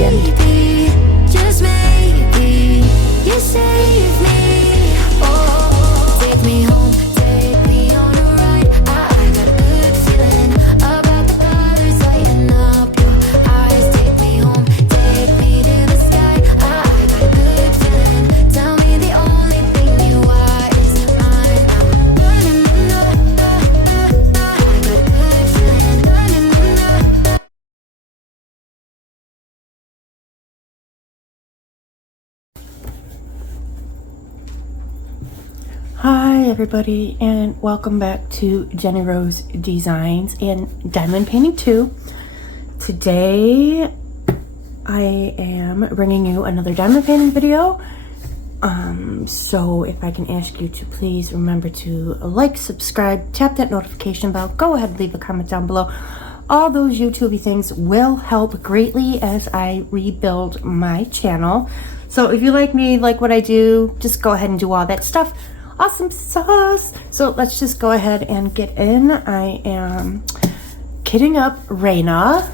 imagined. Maybe, just maybe, you save me. Oh, take me home, take me on a ride. I got a good feeling about the colors lighting up your eyes. Take me home, take me to the sky. I got a good feeling. Tell me the only thing you are is mine. I got a good feeling. Hi everybody, and welcome back to jenirosedesigns and Diamond Painting 2. Today I am bringing you another diamond painting video. So if I can ask you to please remember to like, subscribe, tap that notification bell, go ahead and leave a comment down below. All those YouTubey things will help greatly as I rebuild my channel. So if you like me, like what I do, just go ahead and do all that stuff. Awesome sauce. So let's just go ahead and get in. I am kitting up Reina.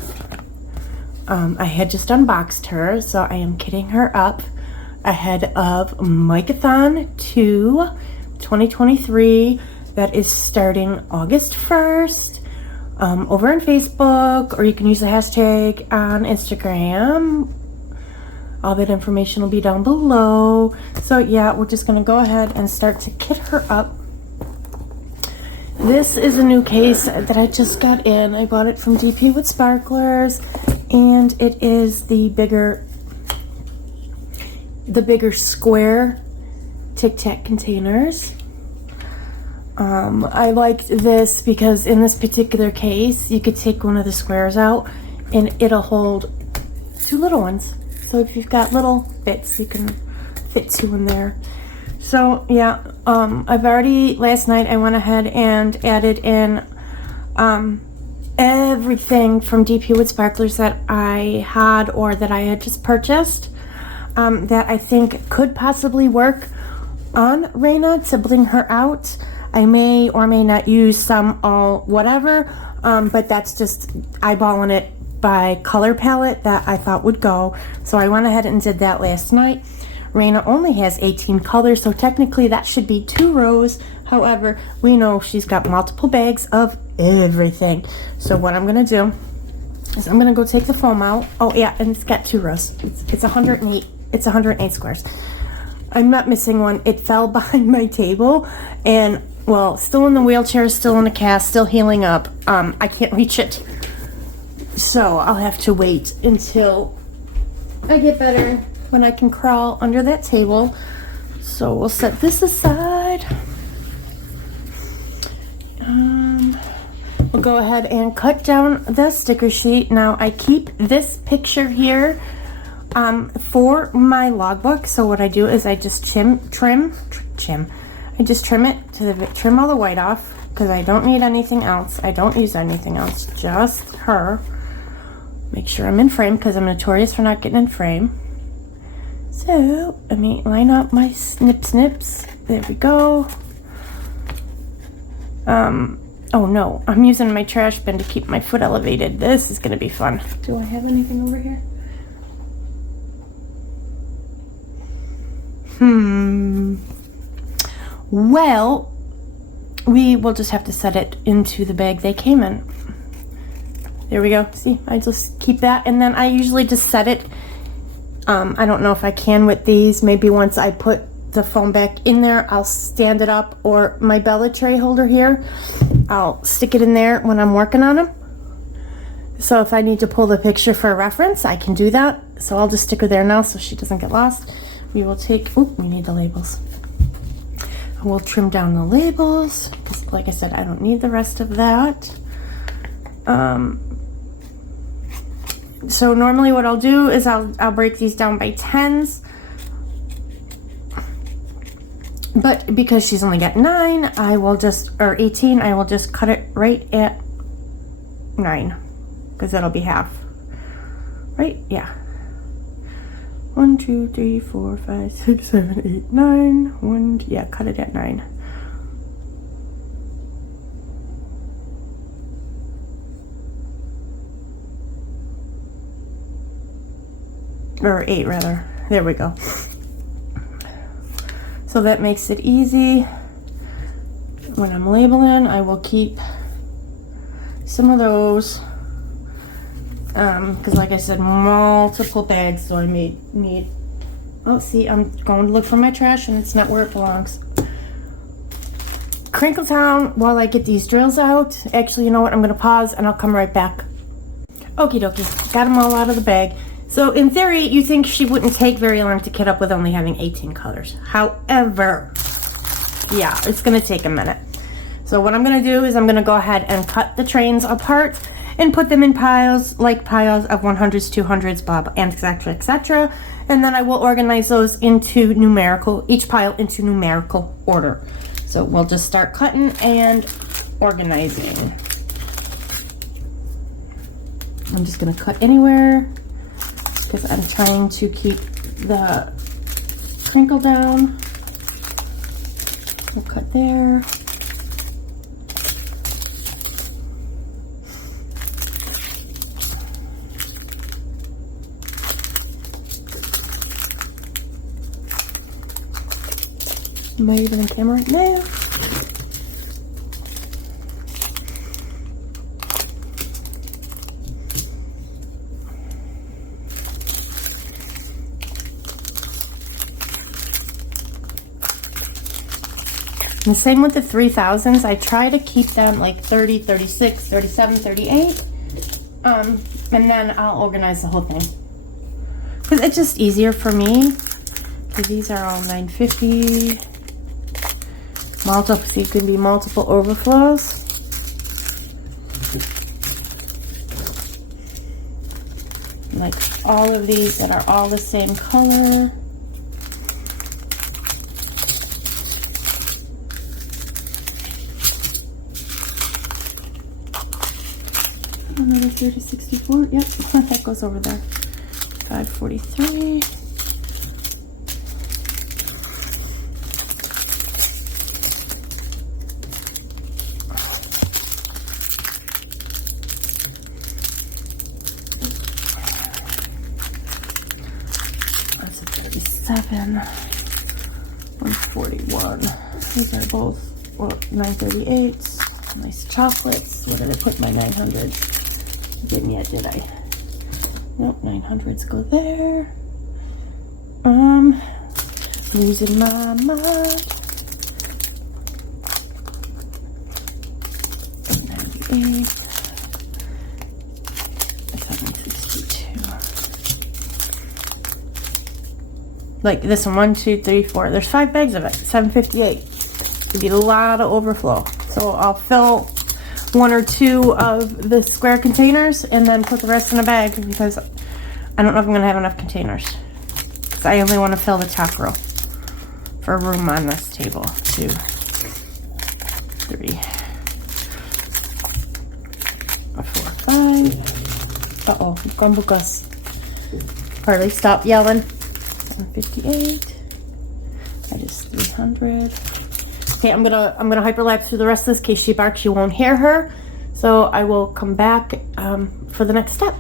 I had just unboxed her, so I am kitting her up ahead of Mykathon 2 2023 that is starting August 1st over on Facebook, or you can use the hashtag on Instagram. All that information will be down below. So yeah, we're just gonna go ahead and start to kit her up. This is a new case that I just got in. I bought it from DP with Sparklers, and it is the bigger square Tic Tac containers. I liked this because in this particular case, you could take one of the squares out and it'll hold two little ones. So if you've got little bits, you can fit two in there. So yeah, last night I went ahead and added in everything from DP with Sparklers that I had or that I had just purchased that I think could possibly work on Reina to bring her out. I may or may not use some or whatever, but that's just eyeballing it by color palette that I thought would go. So I went ahead and did that last night. Reina only has 18 colors, so technically that should be 2 rows. However, we know she's got multiple bags of everything. So what I'm gonna do is I'm gonna go take the foam out. Oh yeah, and it's got 2 rows. It's 108. It's 108 squares. I'm not missing one. It fell behind my table, and well, still in the wheelchair, still in a cast, still healing up. I can't reach it. So I'll have to wait until I get better when I can crawl under that table. So we'll set this aside. We'll go ahead and cut down the sticker sheet. Now I keep this picture here for my logbook. So what I do is I just trim. I just trim it trim all the white off because I don't need anything else. I don't use anything else, just her. Make sure I'm in frame because I'm notorious for not getting in frame. So let me line up my snips. There we go. Oh no, I'm using my trash bin to keep my foot elevated. This is gonna be fun. Do I have anything over here? Well, we will just have to set it into the bag they came in. There we go. See, I just keep that, and then I usually just set it. I don't know if I can with these. Maybe once I put the foam back in there, I'll stand it up, or my Bella tray holder here, I'll stick it in there when I'm working on them. So if I need to pull the picture for reference, I can do that. So I'll just stick her there now so she doesn't get lost. We will take, we need the labels. We'll trim down the labels. Just like I said, I don't need the rest of that. So normally what I'll do is I'll break these down by 10s. But because she's only got 9, I will just, or 18, I will just cut it right at 9. Because that'll be half. Right? Yeah. 1, 2, 3, 4, 5, 6, 7, 8, 9. Yeah, cut it at 9. or 8 rather. There we go. So that makes it easy. When I'm labeling, I will keep some of those. Because like I said, multiple bags, so I may need. Oh, see, I'm going to look for my trash and it's not where it belongs. Crinkle Town while I get these drills out. Actually, you know what? I'm going to pause and I'll come right back. Okie dokie. Got them all out of the bag. So in theory, you think she wouldn't take very long to kit up with only having 18 colors. However, yeah, it's going to take a minute. So what I'm going to do is I'm going to go ahead and cut the trains apart and put them in piles, like piles of 100s, 200s, blah, blah, and etc., etc. And then I will organize those into numerical, each pile into numerical order. So we'll just start cutting and organizing. I'm just going to cut anywhere because I'm trying to keep the crinkle down. We'll cut there. Am I even on camera right now? And the same with the 3000s. I try to keep them like 30, 36, 37, 38. And then I'll organize the whole thing. Because it's just easier for me. Because these are all 950. Multiple, so you can be multiple overflows. Like all of these that are all the same color. Another 3064. Yep, that goes over there. 543. That's a 37. 141. These are both 938s. Nice chocolates. Where did I put my 900s? Didn't yet, did I? Nope, 900s go there. Losing my mind. 98. 762. Like this one, 1, 2, 3, 4. There's 5 bags of it. 758. It'd be a lot of overflow. So I'll fill 1 or 2 of the square containers and then put the rest in a bag because I don't know if I'm gonna have enough containers. Because I only want to fill the top row for room on this table. 2, 3, 4, 5. Uh-oh, Gumbugus. Harley, stop yelling. 758. That is 300. Okay, I'm gonna hyperlapse through the rest of this. In case she barks, you won't hear her. So I will come back for the next step.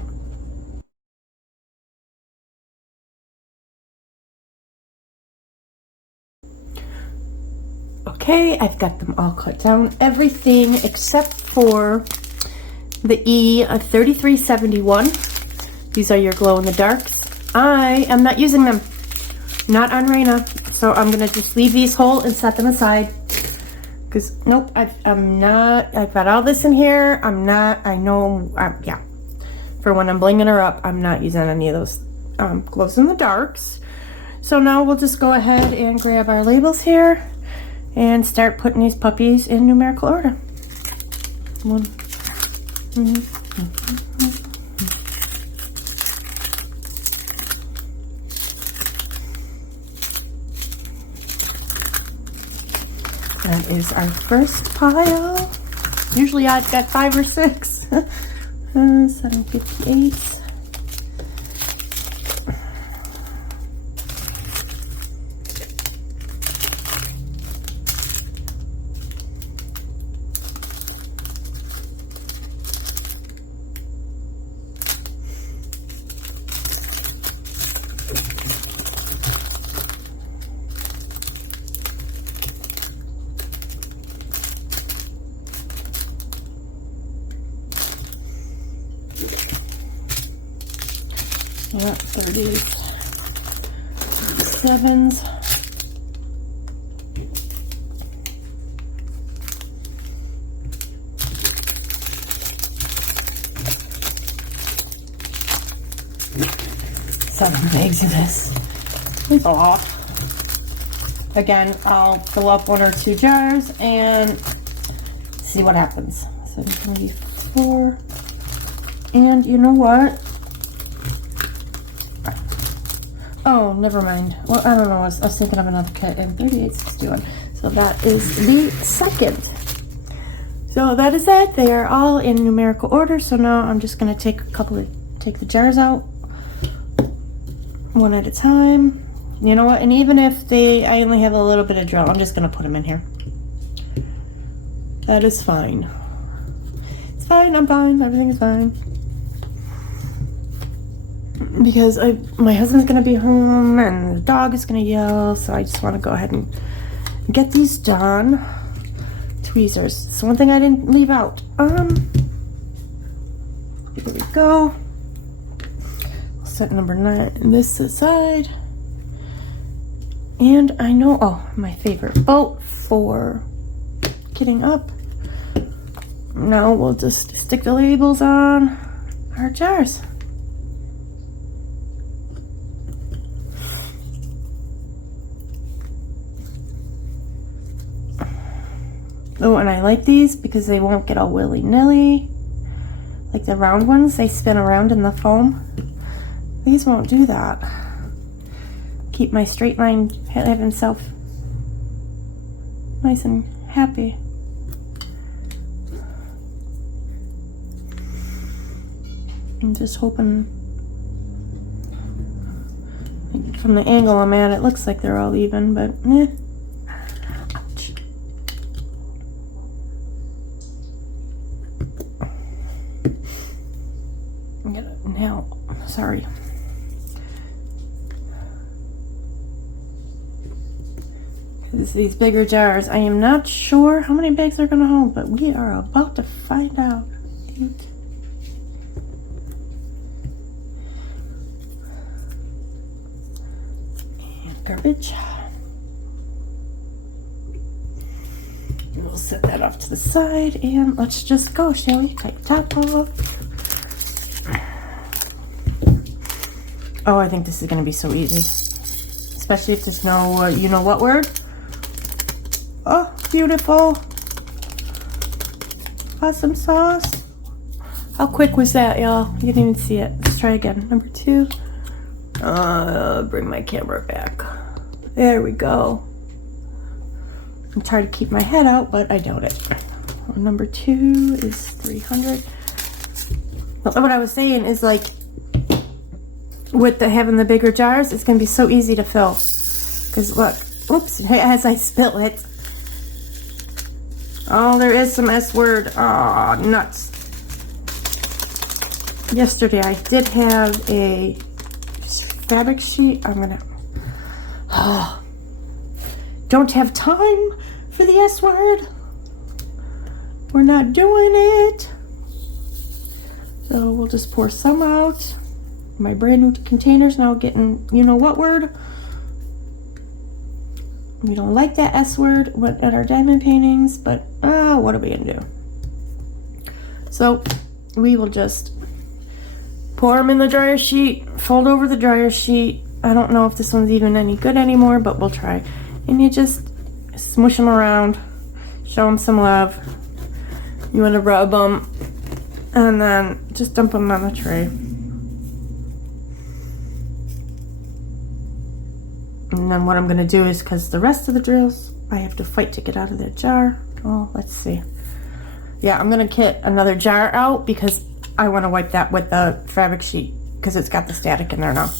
Okay, I've got them all cut down. Everything except for the E3371. These are your glow in the darks. I am not using them. Not on Reina. So I'm gonna just leave these whole and set them aside. Because, nope, I've got all this in here. Yeah. For when I'm blinging her up, I'm not using any of those glows in the darks. So now we'll just go ahead and grab our labels here and start putting these puppies in numerical order. 1. That is our first pile. Usually I've got 5 or 6. 758. Yeah, 30s, 7s. Seven bags of this. It's a lot. Again, I'll fill up 1 or 2 jars and see what happens. 724. And you know what? Oh, never mind. Well, I don't know. I was thinking of another kit, and 3861. So that is the second. So that is that. They are all in numerical order. So now I'm just going to take the jars out one at a time. You know what? And even if I only have a little bit of drill, I'm just going to put them in here. That is fine. It's fine. I'm fine. Everything is fine. Because my husband's going to be home and the dog is going to yell. So I just want to go ahead and get these done. Tweezers. So one thing I didn't leave out. Here we go. Set number 9 this aside. And I know, oh, my favorite boat for kitting up. Now we'll just stick the labels on our jars. Oh, and I like these because they won't get all willy-nilly. Like the round ones, they spin around in the foam. These won't do that. Keep my straight line have himself nice and happy. I'm just hoping from the angle I'm at, it looks like they're all even, but eh. Ouch. I'm gonna now, sorry. These bigger jars, I am not sure how many bags they're gonna hold, but we are about to find out. And garbage. We'll set that off to the side and let's just go, shall we? Take the top off. Oh, I think this is gonna be so easy. Especially if there's no, you know what word? Oh, beautiful. Awesome sauce. How quick was that, y'all? You didn't even see it. Let's try again. Number 2. Bring my camera back. There we go. I'm trying to keep my head out, but I doubt it. Number 2 is 300. But what I was saying is, like, with having the bigger jars, it's going to be so easy to fill. Because look, oops, as I spill it. Oh, there is some S word. Oh, nuts. Yesterday I did have a fabric sheet. I'm going to... don't have time for the S word. We're not doing it. So we'll just pour some out. My brand new containers now getting, you know what word? We don't like that S word at our diamond paintings, but what are we gonna do? So we will just pour them in the dryer sheet, fold over the dryer sheet. I don't know if this one's even any good anymore, but we'll try. And you just smoosh them around, show them some love. You want to rub them, and then just dump them on the tray. And then what I'm going to do is, because the rest of the drills, I have to fight to get out of their jar. Oh, let's see. Yeah, I'm going to get another jar out because I want to wipe that with the fabric sheet because it's got the static in there now.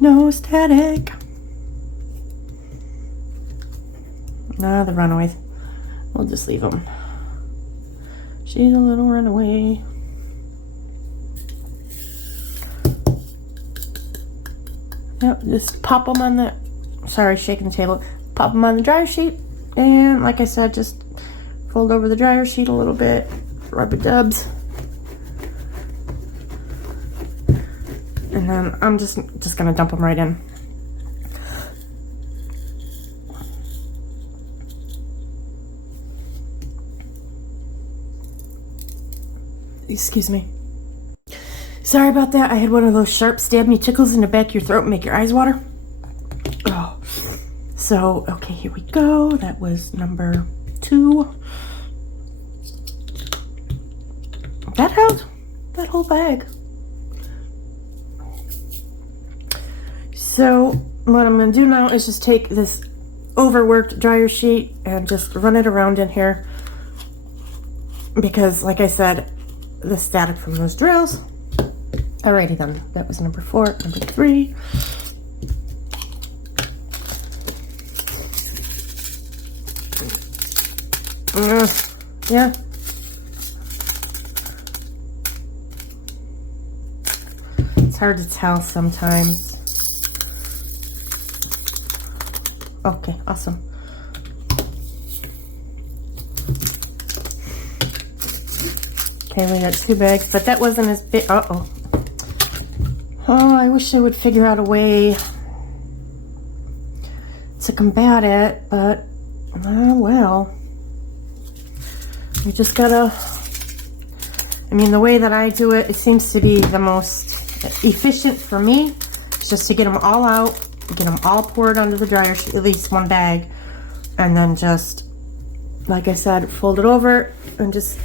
No static. No, the runaways. We'll just leave them. She's a little runaway. Yep, just pop them on the, sorry, shaking the table. Pop them on the dryer sheet. And like I said, just fold over the dryer sheet a little bit. Rubber dubs. And then I'm just gonna dump them right in. Excuse me. Sorry about that. I had one of those sharp stab me tickles in the back of your throat and make your eyes water. Oh. So, okay, here we go. That was number 2. That held that whole bag. So, what I'm going to do now is just take this overworked dryer sheet and just run it around in here. Because, like I said, the static from those drills. Alrighty then, that was number 4. Number 3. Yeah. It's hard to tell sometimes. Okay, awesome. Okay, we got 2 bags, but that wasn't as big. Uh-oh. Oh, I wish I would figure out a way to combat it, but, well. You just gotta, I mean, the way that I do it, it seems to be the most efficient for me. It's just to get them all out, get them all poured onto the dryer sheet, at least 1 bag, and then just, like I said, fold it over and just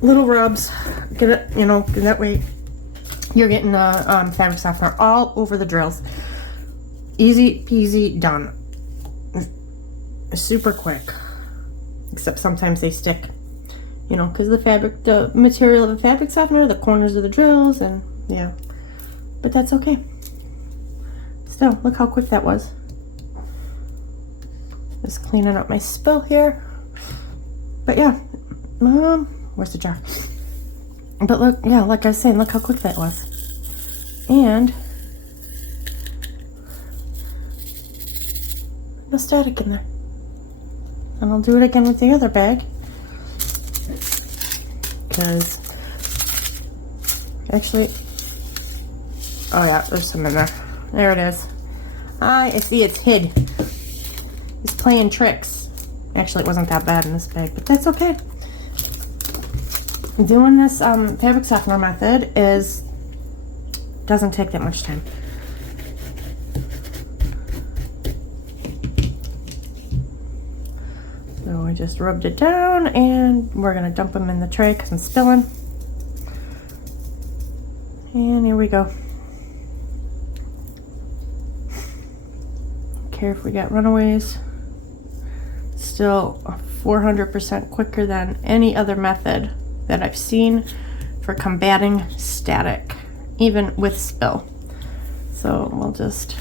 little rubs. Get it, you know, that way you're getting fabric softener all over the drills. Easy peasy, done. Super quick. Except sometimes they stick, you know, because the material of the fabric softener, the corners of the drills, and yeah. But that's okay. Still, look how quick that was. Just cleaning up my spill here. But yeah, where's the jar? But look, yeah, like I was saying, look how quick that was. And no static in there. And I'll do it again with the other bag. Because, actually, oh yeah, there's some in there. There it is. I see it's hid. It's playing tricks. Actually, it wasn't that bad in this bag, but that's okay. Doing this fabric softener method doesn't take that much time. So I just rubbed it down, and we're gonna dump them in the tray because I'm spilling. And here we go. Don't care if we got runaways. Still 400% quicker than any other method that I've seen for combating static, even with spill. So we'll just,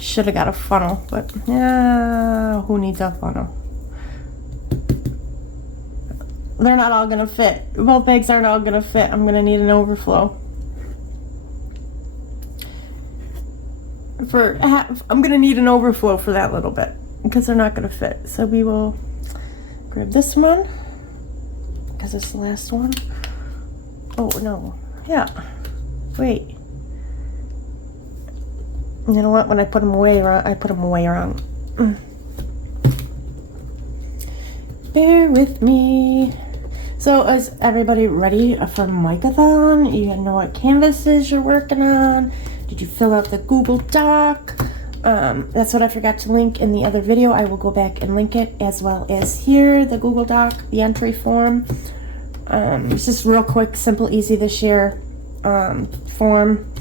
should have got a funnel, but yeah, who needs a funnel? They're not all gonna fit. Both bags aren't all gonna fit. I'm gonna need an overflow. I'm gonna need an overflow for that little bit because they're not gonna fit. So we will grab this one because it's the last one. Oh no, yeah. Wait. You know what? When I put them away, I put them away wrong. Bear with me. So is everybody ready for Mykathon? You know what canvases you're working on? Did you fill out the Google Doc? That's what I forgot to link in the other video. I will go back and link it, as well as here, the Google Doc, the entry form. It's just real quick, simple, easy this year form.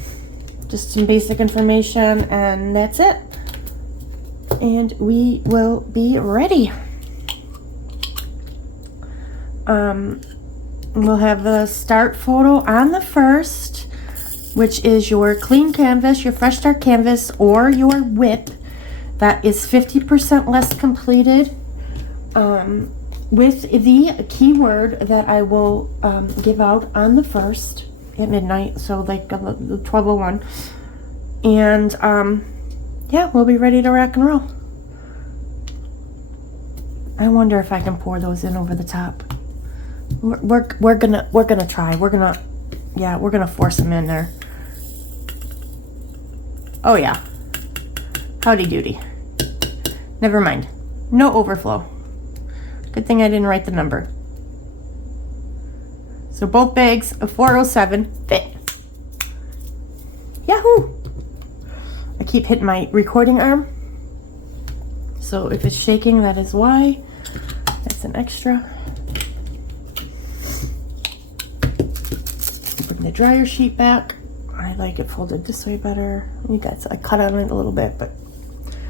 Just some basic information, and that's it. And we will be ready. We'll have the start photo on the 1st, which is your clean canvas, your fresh start canvas, or your whip that is 50% less completed, with the keyword that I will give out on the 1st at midnight, so like the 12:01, and yeah, we'll be ready to rock and roll. I wonder if I can pour those in over the top. We're gonna try. We're gonna force them in there. Oh yeah. Howdy doody. Never mind. No overflow. Good thing I didn't write the number. So both bags of 407 fit. Yahoo! I keep hitting my recording arm. So if it's shaking, that is why. That's an extra. Bring the dryer sheet back. I like it folded this way better. You guys, I cut on it a little bit, but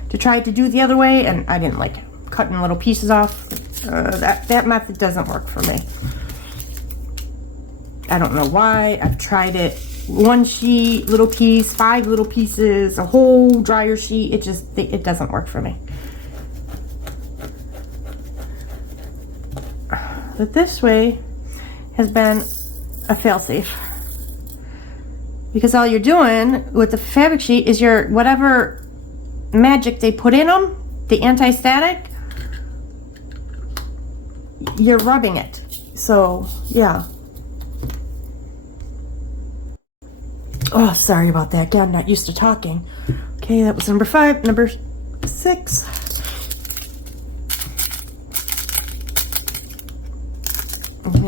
to try to do it the other way, and I didn't like cutting little pieces off. That method doesn't work for me. I don't know why. I've tried it. One sheet, little piece, 5 little pieces, a whole dryer sheet. It doesn't work for me. But this way has been a failsafe. Because all you're doing with the fabric sheet is your whatever magic they put in them, the anti-static, you're rubbing it. So, yeah. Oh, sorry about that. Again, not used to talking. Okay, that was number 5. Number 6.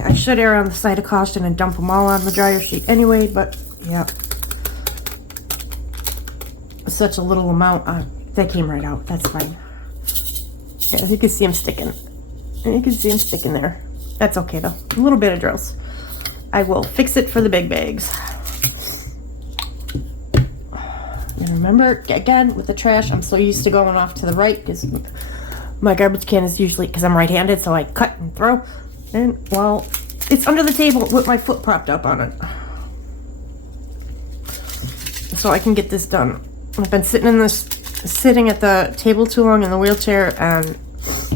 I should err on the side of caution and dump them all on the dryer sheet anyway, but yeah. Such a little amount. They came right out. That's fine. Yeah, you can see them sticking. You can see them sticking there. That's okay though. A little bit of drills. I will fix it for the big bags. And remember, again, with the trash, I'm so used to going off to the right because my garbage can is usually, because I'm right-handed, so I cut and throw. And, well, it's under the table with my foot propped up on it. So I can get this done. I've been sitting at the table too long in the wheelchair and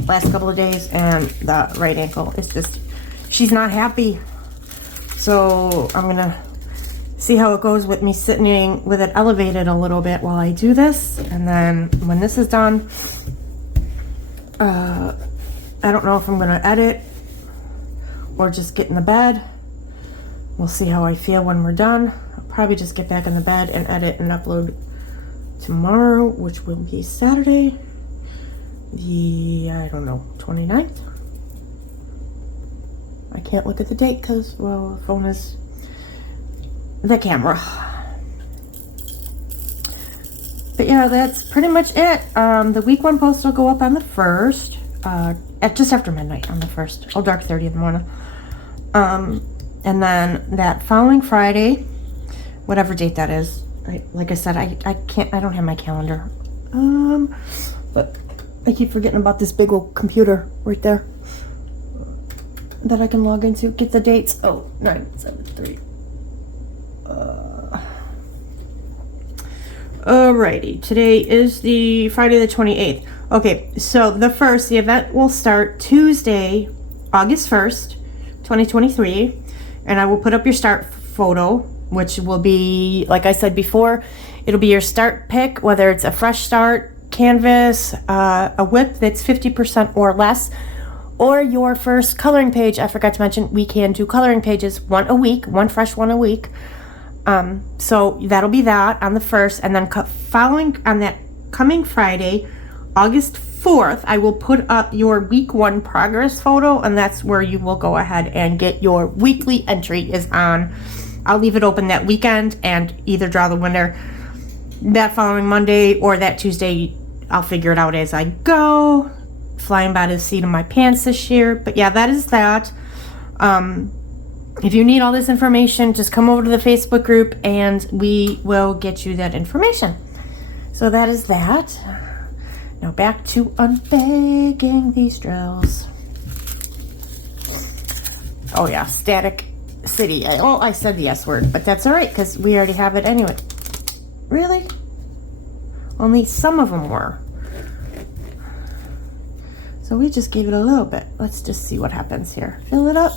last couple of days, and the right ankle is just, she's not happy. So I'm gonna see how it goes with me sitting with it elevated a little bit while I do this. And then when this is done, I don't know if I'm gonna edit or just get in the bed. We'll see how I feel when we're done. I'll probably just get back in the bed and edit and upload tomorrow, which will be Saturday, the, I don't know, 29th. I can't look at the date because, well, the phone is the camera. But yeah, that's pretty much it. The week 1 post will go up on the 1st, at just after midnight on the 1st. I'll dark 30 in the morning. And then that following Friday, whatever date that is, like I said, I don't have my calendar. But I keep forgetting about this big old computer right there that I can log into. Get the dates. Oh, 973. Alrighty, today is the Friday the 28th. Okay, so the event will start Tuesday, August 1st, 2023, and I will put up your start photo, which will be, like I said before, it'll be your start pick, whether it's a fresh start, canvas, a whip that's 50% or less, or your first coloring page. I forgot to mention, we can do coloring pages, one a week, one fresh one a week. So that'll be that on the 1st, and then following on that coming Friday, August 4th, I will put up your week 1 progress photo, and that's where you will go ahead and get your weekly entry is on. I'll leave it open that weekend and either draw the winner that following Monday or that Tuesday. I'll figure it out as I go. Flying by the seat of my pants this year. But yeah, that is that. If you need all this information, just come over to the Facebook group and we will get you that information. So that is that. Now back to unbagging these drills. Oh yeah, Static City. I said the S word, but that's all right because we already have it anyway. Really? Only some of them were. So we just gave it a little bit. Let's just see what happens here. Fill it up.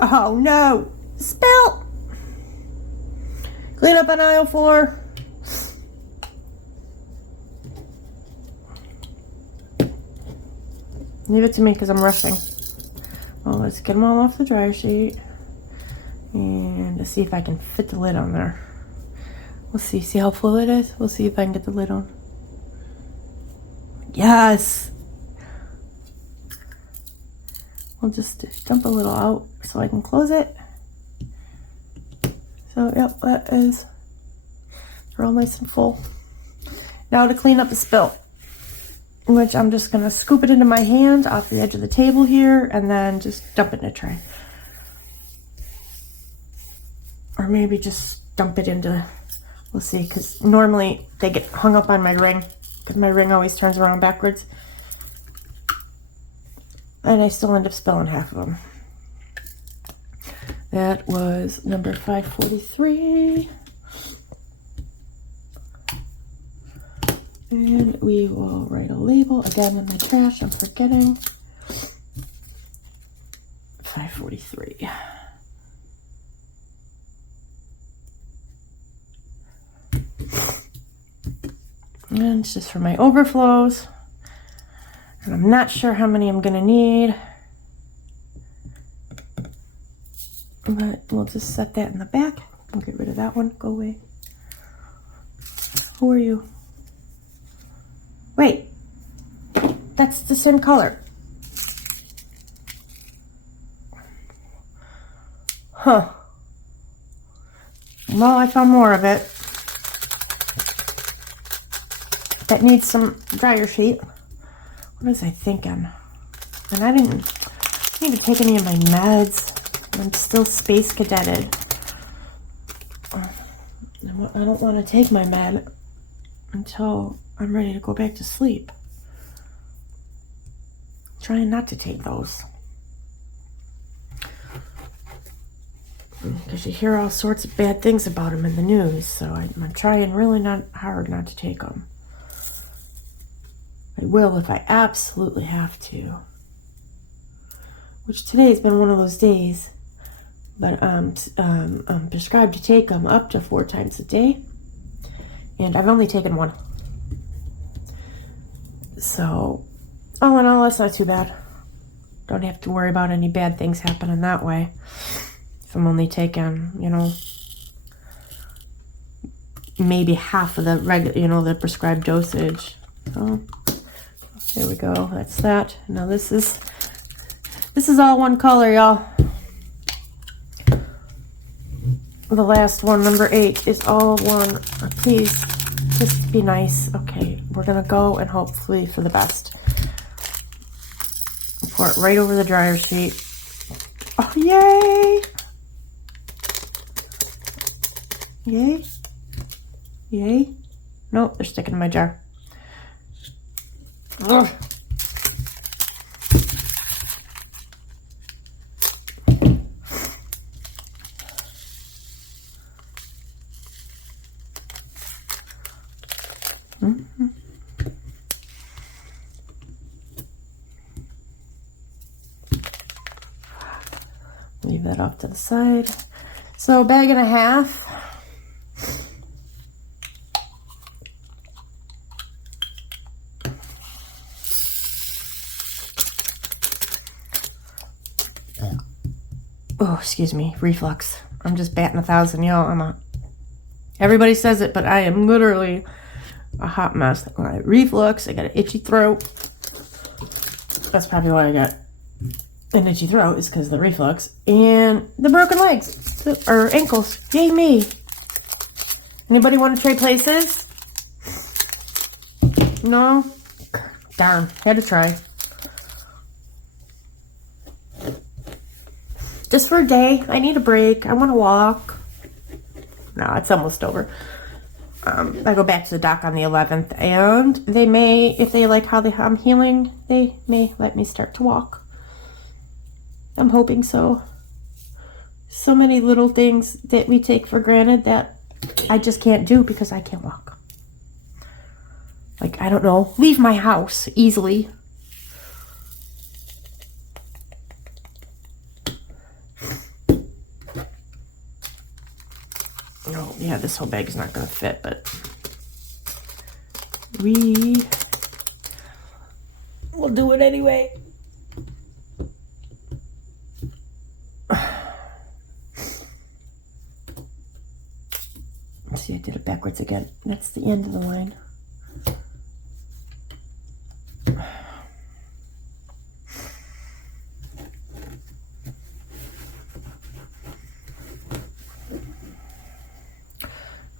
Oh no! Spill! Clean up on aisle 4. Leave it to me because I'm rushing. Well, let's get them all off the dryer sheet. And let's see if I can fit the lid on there. We'll see. See how full it is? We'll see if I can get the lid on. Yes! We'll just dump a little out so I can close it. So, yep, that is, they're all nice and full. Now to clean up the spill, which I'm just going to scoop it into my hand off the edge of the table here and then just dump it in a tray. Or maybe just dump it into, we'll see, because normally they get hung up on my ring, because my ring always turns around backwards. And I still end up spilling half of them. That was number 543. And we will write a label again in the trash. I'm forgetting. 543. And it's just for my overflows. And I'm not sure how many I'm gonna need. But we'll just set that in the back. We'll get rid of that one. Go away. Who are you? Wait. That's the same color. Huh. Well, I found more of it. That needs some dryer sheet. What was I thinking? And I didn't even take any of my meds. I'm still space cadetted. I don't want to take my med until I'm ready to go back to sleep. I'm trying not to take those. Because you hear all sorts of bad things about them in the news, so I'm trying really not hard not to take them. I will if I absolutely have to. Which today has been one of those days. But I'm prescribed to take them up to 4 times a day. And I've only taken 1. So, all in all, that's not too bad. Don't have to worry about any bad things happening that way. If I'm only taking, you know, maybe half of the regular, the prescribed dosage. So, there we go. That's that. Now this is all one color, y'all. The last one, number 8, is all one. Please, just be nice. Okay, we're gonna go and hopefully for the best. Pour it right over the dryer sheet. Oh, yay! Yay? Yay? Nope, they're sticking in my jar. Ugh. Leave that off to the side. So, 1.5 bags. Oh, excuse me, reflux. I'm just batting 1,000, y'all. Everybody says it, but I am literally a hot mess. I got reflux. I got an itchy throat. That's probably why I got an itchy throat, is because of the reflux. And the broken legs, or ankles. Yay me. Anybody want to trade places? No? Darn, had to try. Just for a day. I need a break. I want to walk. No, it's almost over. I go back to the doc on the 11th, and they may, if they like how I'm healing, they may let me start to walk. I'm hoping so. So many little things that we take for granted that I just can't do because I can't walk. Like, I don't know, leave my house easily. Oh, yeah, this whole bag is not going to fit, but we will do it anyway. See, I did it backwards again. That's the end of the line.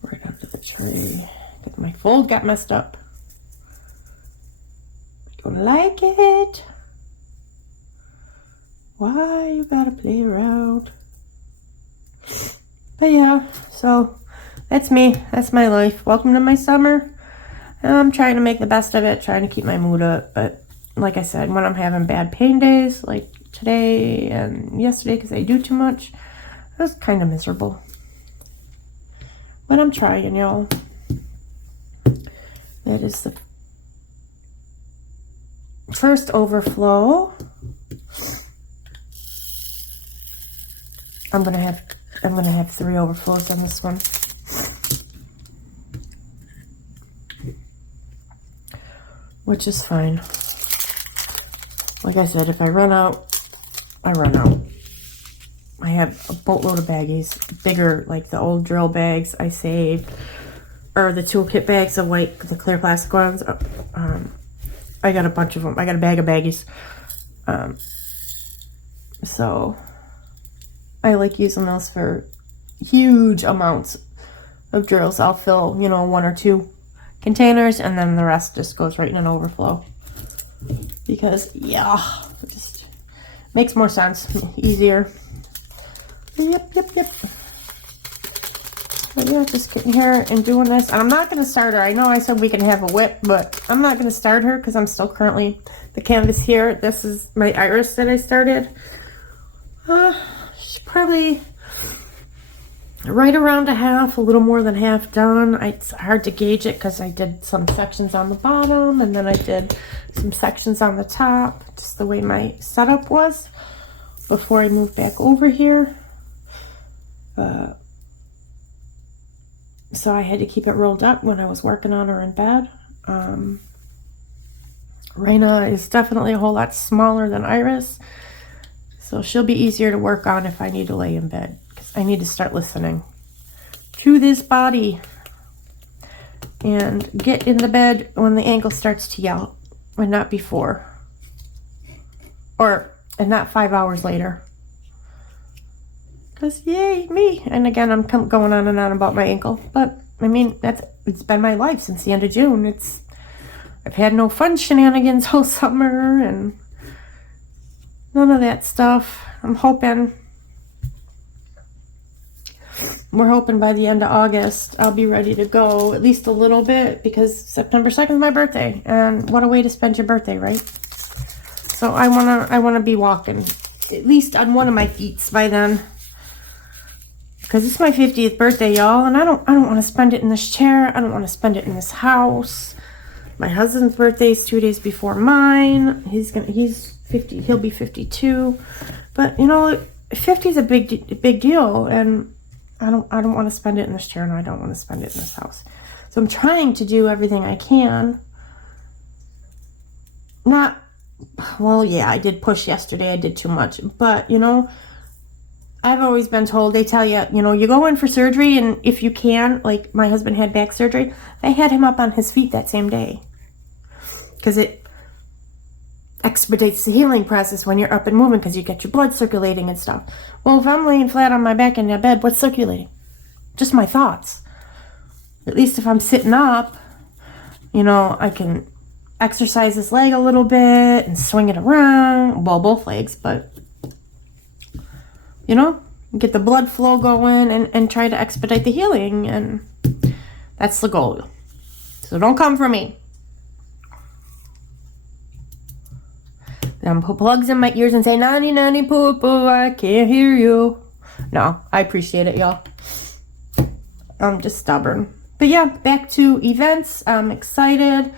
Right onto the tree. My fold got messed up. Don't like it. Why you gotta play around? But yeah, so that's me. That's my life. Welcome to my summer. I'm trying to make the best of it, trying to keep my mood up. But like I said, when I'm having bad pain days, like today and yesterday, because I do too much, I was kind of miserable. But I'm trying, y'all. That is the first overflow. I'm gonna have 3 overflows on this one. Which is fine. Like I said, if I run out, I run out. I have a boatload of baggies, bigger, like the old drill bags I saved, or the toolkit bags, the white, the clear plastic ones. I got a bunch of them. I got a bag of baggies. So I like using those for huge amounts of drills. I'll fill, 1 or 2 containers, and then the rest just goes right in an overflow. Because, yeah, it just makes more sense, easier. Yep. But yeah, just getting here and doing this. And I'm not going to start her. I know I said we can have a whip, but I'm not going to start her because I'm still currently the canvas here. This is my iris that I started. She's probably right around a half, a little more than half done. It's hard to gauge it because I did some sections on the bottom and then I did some sections on the top, just the way my setup was before I moved back over here. So I had to keep it rolled up when I was working on her in bed. Reina is definitely a whole lot smaller than Iris, so she'll be easier to work on if I need to lay in bed, because I need to start listening to this body and get in the bed when the ankle starts to yell, and not before, and not 5 hours later. Because yay me. And again, I'm going on and on about my ankle, but I mean, it's been my life since the end of June. I've had no fun shenanigans all summer and none of that stuff. We're hoping by the end of August I'll be ready to go at least a little bit, because September 2nd is my birthday, and what a way to spend your birthday, right? So I wanna be walking at least on one of my feet by then. Because it's my 50th birthday, y'all, and I don't want to spend it in this chair. I don't want to spend it in this house. My husband's birthday is 2 days before mine. He's 50. He'll be 52. But 50 is a big deal, and I don't want to spend it in this chair, and I don't want to spend it in this house. So I'm trying to do everything I can. I did push yesterday. I did too much, but I've always been told, they tell you, you go in for surgery, and if you can, like my husband had back surgery, they had him up on his feet that same day. Because it expedites the healing process when you're up and moving, because you get your blood circulating and stuff. Well, if I'm laying flat on my back in a bed, what's circulating? Just my thoughts. At least if I'm sitting up, I can exercise this leg a little bit and swing it around. Well, both legs, but get the blood flow going and try to expedite the healing, and that's the goal. So don't come for me. Then put plugs in my ears and say, "Nanny, nanny, poo, poo, I can't hear you." No, I appreciate it, y'all. I'm just stubborn. But yeah, back to events. I'm excited.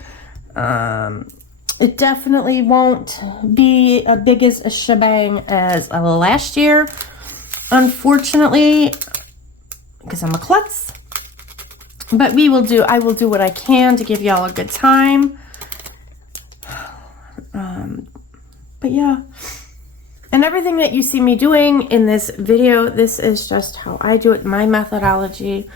It definitely won't be as big as a shebang as last year, unfortunately, because I'm a klutz. But I will do what I can to give y'all a good time. But yeah, and everything that you see me doing in this video, this is just how I do it, my methodology.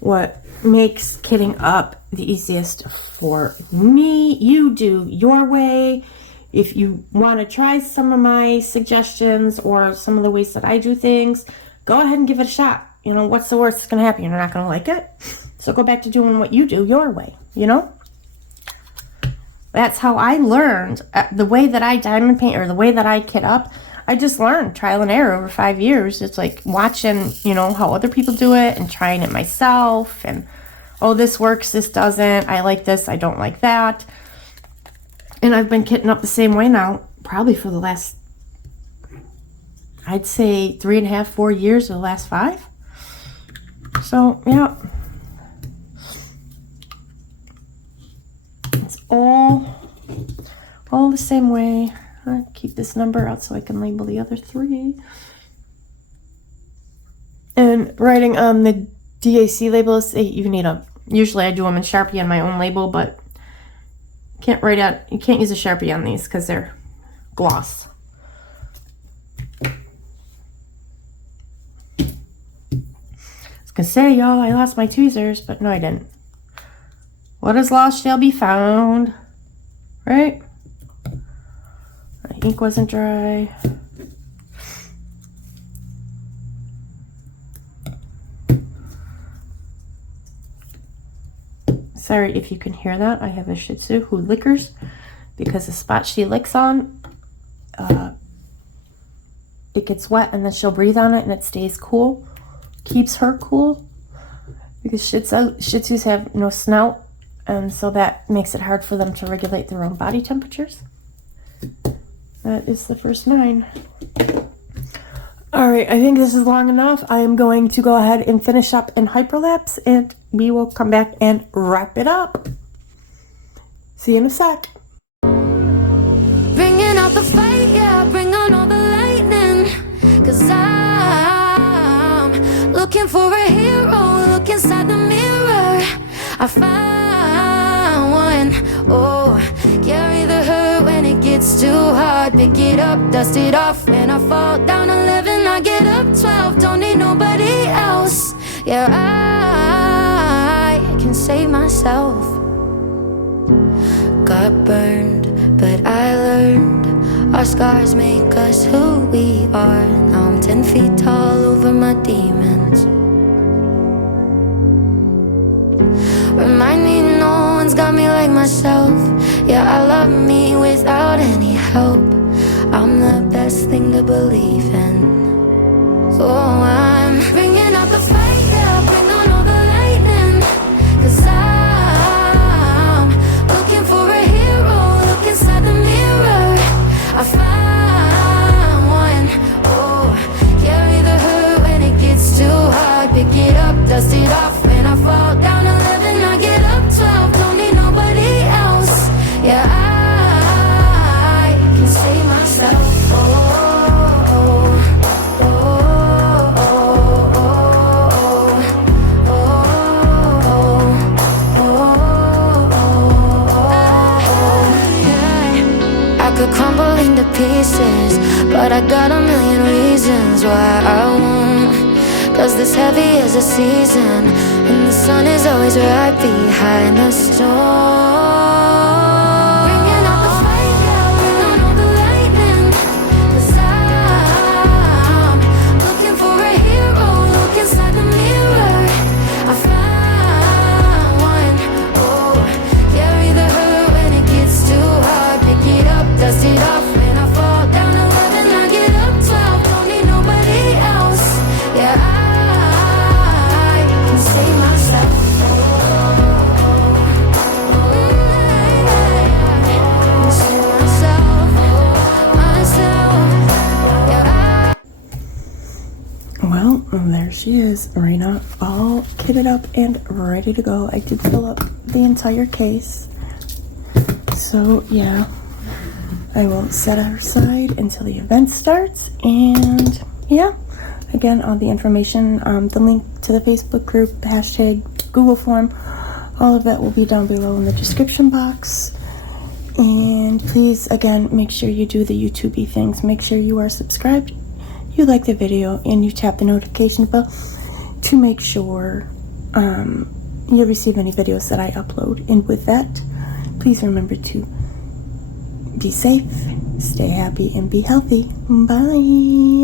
what makes kitting up the easiest for me. You do your way. If you want to try some of my suggestions or some of the ways that I do things, go ahead and give it a shot. You know, what's the worst that's going to happen? You're not going to like it. So go back to doing what you do your way, you know? That's how I learned the way that I diamond paint, or the way that I kit up. I just learned trial and error over 5 years. It's like watching, you know, how other people do it and trying it myself. And, oh, this works, this doesn't. I like this, I don't like that. And I've been kitting up the same way now, probably for the last, I'd say 3.5, 4 years, or the last 5. So, yeah. It's all the same way. I'll keep this number out so I can label the other 3. And writing on the DAC labels, you need usually I do them in Sharpie on my own label, but you can't use a Sharpie on these because they're gloss. I was gonna say, y'all, I lost my tweezers, but no, I didn't. What is lost shall be found, right? My ink wasn't dry. Sorry if you can hear that. I have a Shih Tzu who lickers because the spot she licks on, it gets wet and then she'll breathe on it and it stays cool. Keeps her cool because Shih Tzus have no snout, and so that makes it hard for them to regulate their own body temperatures. That is the first 9. All right, I think this is long enough. I am going to go ahead and finish up in hyperlapse, and we will come back and wrap it up. See you in a sec. Bringing out the fight, yeah, bring on all the lightning. 'Cause I'm looking for a hero, look inside the mirror. I found one, oh, carry the hurt when it gets too hard. Pick it up, dust it off. When I fall down 11, I get up 12. Don't need nobody else. Yeah, I can save myself. Got burned, but I learned. Our scars make us who we are. Now I'm 10 feet tall over my demons. Remind me no one's got me like myself. Yeah, I love me without any help. I'm the best thing to believe in. So I'm bringing out the fight, yeah, bring on all the lightning. 'Cause I'm looking for a hero, look inside the mirror. I found one, oh, carry the hurt when it gets too hard. Pick it up, dust it off. When I fall down 11, I get up 12. Don't need nobody else. Yeah, I can save myself. Could crumble into pieces, but I got a million reasons why I won't. 'Cause this heavy is a season, and the sun is always right behind the storm. Bringing out the fight, yeah, bring on all the lightning. 'Cause I'm looking for a hero, look inside the mirror. I found one, oh, carry the hurt when it gets too hard. Pick it up, dust it off. When I fall down 11, I get up 12. Don't need nobody else. Yeah, I can save myself. Save myself. Yeah, Well, there she is, Reina, all kitted up and ready to go. I did fill up the entire case. So, yeah. I will set her aside until the event starts, and yeah, again, all the information, the link to the Facebook group, hashtag Google form, all of that will be down below in the description box. And please, again, make sure you do the YouTube-y things. Make sure you are subscribed, you like the video, and you tap the notification bell to make sure you'll receive any videos that I upload. And with that, please remember to be safe, stay happy, and be healthy. Bye.